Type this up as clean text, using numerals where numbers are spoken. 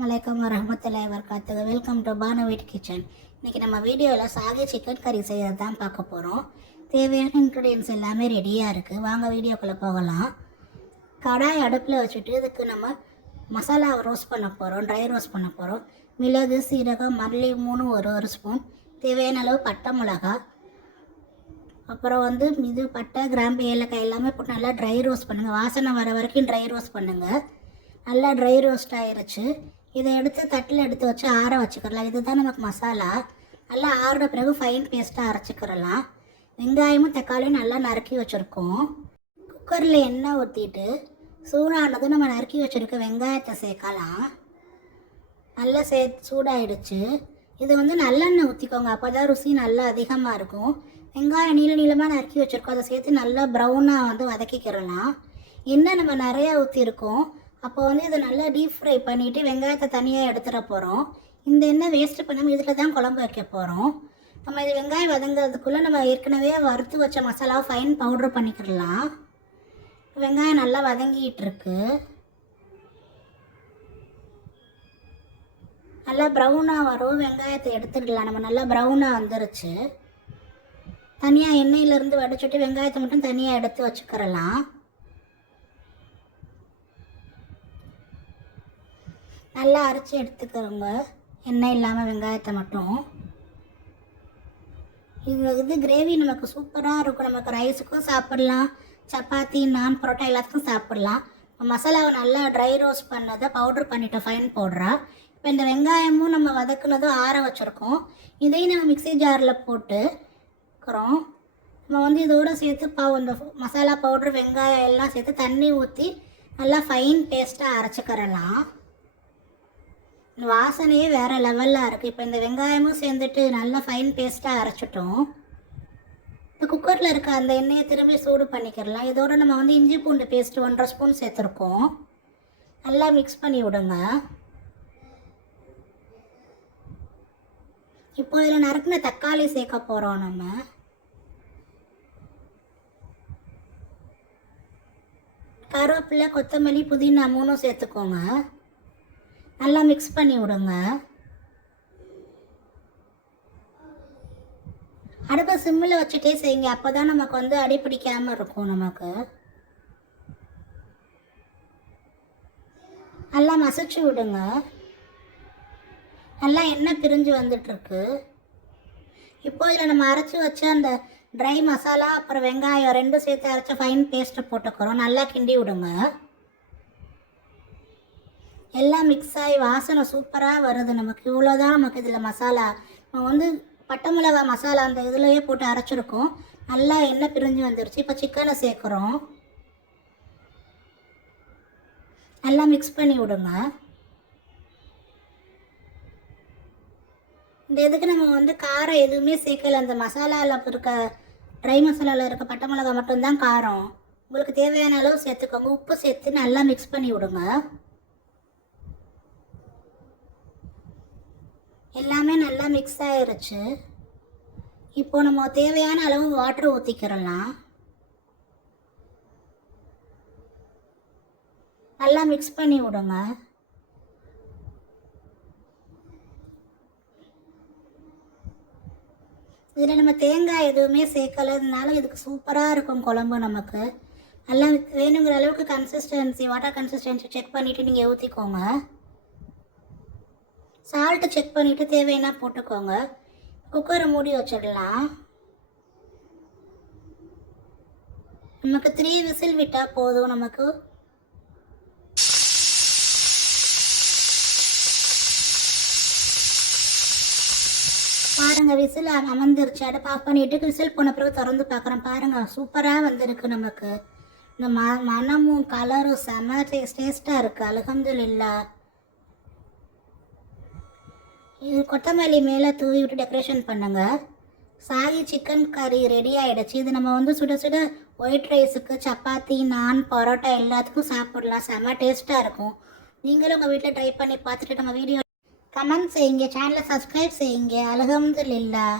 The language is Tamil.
வலைக்கம் வரமத்துல்லாஹி வபரகாத்துஹு. வெல்கம் டு பானுவீட் கிச்சன். இன்றைக்கி நம்ம வீடியோவில் சாகி சிக்கன் கறி செய்கிறது தான் பார்க்க போகிறோம். தேவையான இன்க்ரீடியன்ஸ் எல்லாமே ரெடியாக இருக்குது. வாங்க வீடியோக்குள்ளே போகலாம். கடாய் அடுப்பில் வச்சுட்டு இதுக்கு நம்ம மசாலா ரோஸ்ட் பண்ண போகிறோம், ட்ரை ரோஸ்ட் பண்ண போகிறோம். மிளகு, சீரகம், மல்லி 3 ஒரு ஸ்பூன், தேவையான அளவு பட்டை மிளகா, அப்புறம் இது பட்டை, கிராம்பு, ஏலக்காய் எல்லாமே போட்டு நல்லா ட்ரை ரோஸ்ட் பண்ணுங்கள். வாசனை வர வரைக்கும் ட்ரை ரோஸ்ட் பண்ணுங்கள். நல்லா ட்ரை ரோஸ்ட் ஆகிருச்சு. இதை எடுத்து தட்டில் எடுத்து வச்சு ஆற வச்சுக்கிறலாம். இதுதான் நமக்கு மசாலா. நல்லா ஆறுன பிறகு ஃபைன் பேஸ்ட்டாக அரைச்சிக்கிறலாம். வெங்காயமும் தக்காளியும் நல்லா நறுக்கி வச்சுருக்கோம். குக்கரில் எண்ணெய் ஊற்றிட்டு சூடானதும் நம்ம நறுக்கி வச்சுருக்க வெங்காயத்தை சேர்க்கலாம். நல்லா சூடாயிடுச்சு. இது நல்லெண்ணெய் ஊற்றிக்கோங்க, அப்போ தான் ருசி நல்லா அதிகமாக இருக்கும். வெங்காயம் நீளமாக நறுக்கி வச்சுருக்கோம், அதை சேர்த்து நல்லா ப்ரௌனாக வதக்கிக்கிறலாம். எண்ணெய் நம்ம நிறையா ஊற்றிருக்கோம். அப்போ இதை நல்லா டீப் ஃப்ரை பண்ணிவிட்டு வெங்காயத்தை தனியாக எடுத்துகிட போகிறோம். இந்த எண்ணெய் வேஸ்ட்டு பண்ணாமல் இதில் தான் குழம்பு வைக்க போகிறோம். நம்ம இது வெங்காயம் வதங்கிறதுக்குள்ளே நம்ம ஏற்கனவே வறுத்து வச்ச மசாலாவை ஃபைன் பவுட்ரு பண்ணிக்கிடலாம். வெங்காயம் நல்லா வதங்கிட்டு இருக்கு. நல்லா ப்ரௌனாக வரும். வெங்காயத்தை எடுத்துடலாம். நம்ம நல்லா ப்ரௌனாக வந்துருச்சு. தனியாக எண்ணெயிலேருந்து வடிச்சுட்டு வெங்காயத்தை மட்டும் தனியாக எடுத்து வச்சுக்கிறலாம். நல்லா அரைச்சி எடுத்துக்கிறோங்க, எண்ணெய் இல்லாமல் வெங்காயத்தை மட்டும். இது கிரேவி நமக்கு சூப்பராக இருக்கும். நமக்கு ரைஸுக்கும் சாப்பிட்லாம், சப்பாத்தி, நான், பரோட்டா எல்லாத்துக்கும் சாப்பிட்லாம். மசாலாவை நல்லா ட்ரை ரோஸ்ட் பண்ணதை பவுட்ரு பண்ணிட்டோம், ஃபைன் பவுட்ரா. இப்போ இந்த வெங்காயமும் நம்ம வதக்குனதும் ஆற வச்சுருக்கோம். இதையும் நம்ம மிக்ஸி ஜாரில் போட்டுக்கிறோம். நம்ம இதோடு சேர்த்து இந்த மசாலா பவுட்ரு, வெங்காயம் எல்லாம் சேர்த்து தண்ணி ஊற்றி நல்லா ஃபைன் பேஸ்ட்டாக அரைச்சிக்கிறலாம். வாசனையே வேறு லெவலில் இருக்குது. இப்போ இந்த வெங்காயமும் சேர்ந்துட்டு நல்லா ஃபைன் பேஸ்ட்டாக அரைச்சிட்டோம். இப்போ குக்கரில் இருக்க அந்த எண்ணெயை திரும்பி சூடு பண்ணிக்கிறலாம். இதோடு நம்ம இஞ்சி பூண்டு பேஸ்ட்டு 1.5 ஸ்பூன் சேர்த்துருக்கோம். நல்லா மிக்ஸ் பண்ணி விடுங்க. இப்போ இதில் நறுக்கின தக்காளி சேர்க்க போகிறோம். நம்ம கருவேப்பிலை, கொத்தமல்லி, புதினா 3 சேர்த்துக்கோங்க. நல்லா மிக்ஸ் பண்ணி விடுங்க. அடுப்பை சிம்மில் வச்சுட்டே செய்யுங்க, அப்போ தான் நமக்கு அடி பிடிக்காமல் இருக்கும். நமக்கு நல்லா மசிச்சு விடுங்க. நல்லா எண்ணெய் பிரிஞ்சு வந்துட்டுருக்கு. இப்போ இதில் நம்ம அரைச்சி வச்ச அந்த ட்ரை மசாலா அப்புறம் வெங்காயம் 2 சேர்த்து அரைச்ச ஃபைன் பேஸ்ட்டை போட்டுக்கிறோம். நல்லா கிண்டி விடுங்க. எல்லாம் மிக்ஸ் ஆகி வாசனை சூப்பராக வருது. நமக்கு இவ்வளோதான். நமக்கு இதில் மசாலா நம்ம பட்டை மிளகா மசாலா அந்த இதுலையே போட்டு அரைச்சிருக்கோம். நல்லா எண்ணெய் பிரிஞ்சு வந்துருச்சு. இப்போ சிக்கனை சேர்க்குறோம். நல்லா மிக்ஸ் பண்ணி விடுங்க. இந்த இதுக்கு நம்ம காரம் எதுவுமே சேர்க்கலை. அந்த மசாலாவில் இருக்க ட்ரை மசாலாவில் இருக்க பட்டை மிளகா மட்டும்தான் காரம். உங்களுக்கு தேவையான அளவு சேர்த்துக்கோங்க. உப்பு சேர்த்து நல்லா மிக்ஸ் பண்ணி விடுங்க. எல்லாமே நல்லா மிக்ஸ் ஆகிருச்சு. இப்போ நம்ம தேவையான அளவு வாட்டர் ஊற்றிக்கிறலாம். நல்லா மிக்ஸ் பண்ணி விடுங்க. இதில் நம்ம தேங்காய் எதுவுமே சேர்க்கலதுனால இதுக்கு சூப்பராக இருக்கும் குழம்பு. நமக்கு நல்லா வேணுங்கிற அளவுக்கு கன்சிஸ்டன்சி, வாட்டர் கன்சிஸ்டன்சி செக் பண்ணிவிட்டு நீங்கள் ஊற்றிக்கோங்க. சால்ட்டு செக் பண்ணிவிட்டு தேவைன்னா போட்டுக்கோங்க. குக்கரை மூடி வச்சிடலாம். நமக்கு 3 விசில் விட்டால் போதும். நமக்கு பாருங்கள், விசில் அமர்ந்துருச்சு. அடுப்பு ஆஃப் பண்ணிவிட்டு விசில் போன பிறகு திறந்து பார்க்குறோம். பாருங்கள், சூப்பராக வந்திருக்கு. நமக்கு இந்த மனமும் கலரும் செம டேஸ்ட்டாக இருக்குது. அல்ஹம்துலில்லாஹ். இது கொத்தமல்லி மேலே தூவி விட்டு டெக்கரேஷன் பண்ணுங்கள். சாகி சிக்கன் கறி ரெடி ஆகிடுச்சு. இது நம்ம சுட சுட ஒயிட் ரைஸுக்கு, சப்பாத்தி, நான், பரோட்டா எல்லாத்துக்கும் சாப்பிடலாம். செம்ம டேஸ்ட்டாக இருக்கும். நீங்களும் உங்கள் வீட்டில் ட்ரை பண்ணி பார்த்துட்டு நம்ம வீடியோ கமெண்ட் செய்யுங்க, சேனலை சப்ஸ்கிரைப் செய்யுங்க. அல்ஹம்துலில்லாஹ்.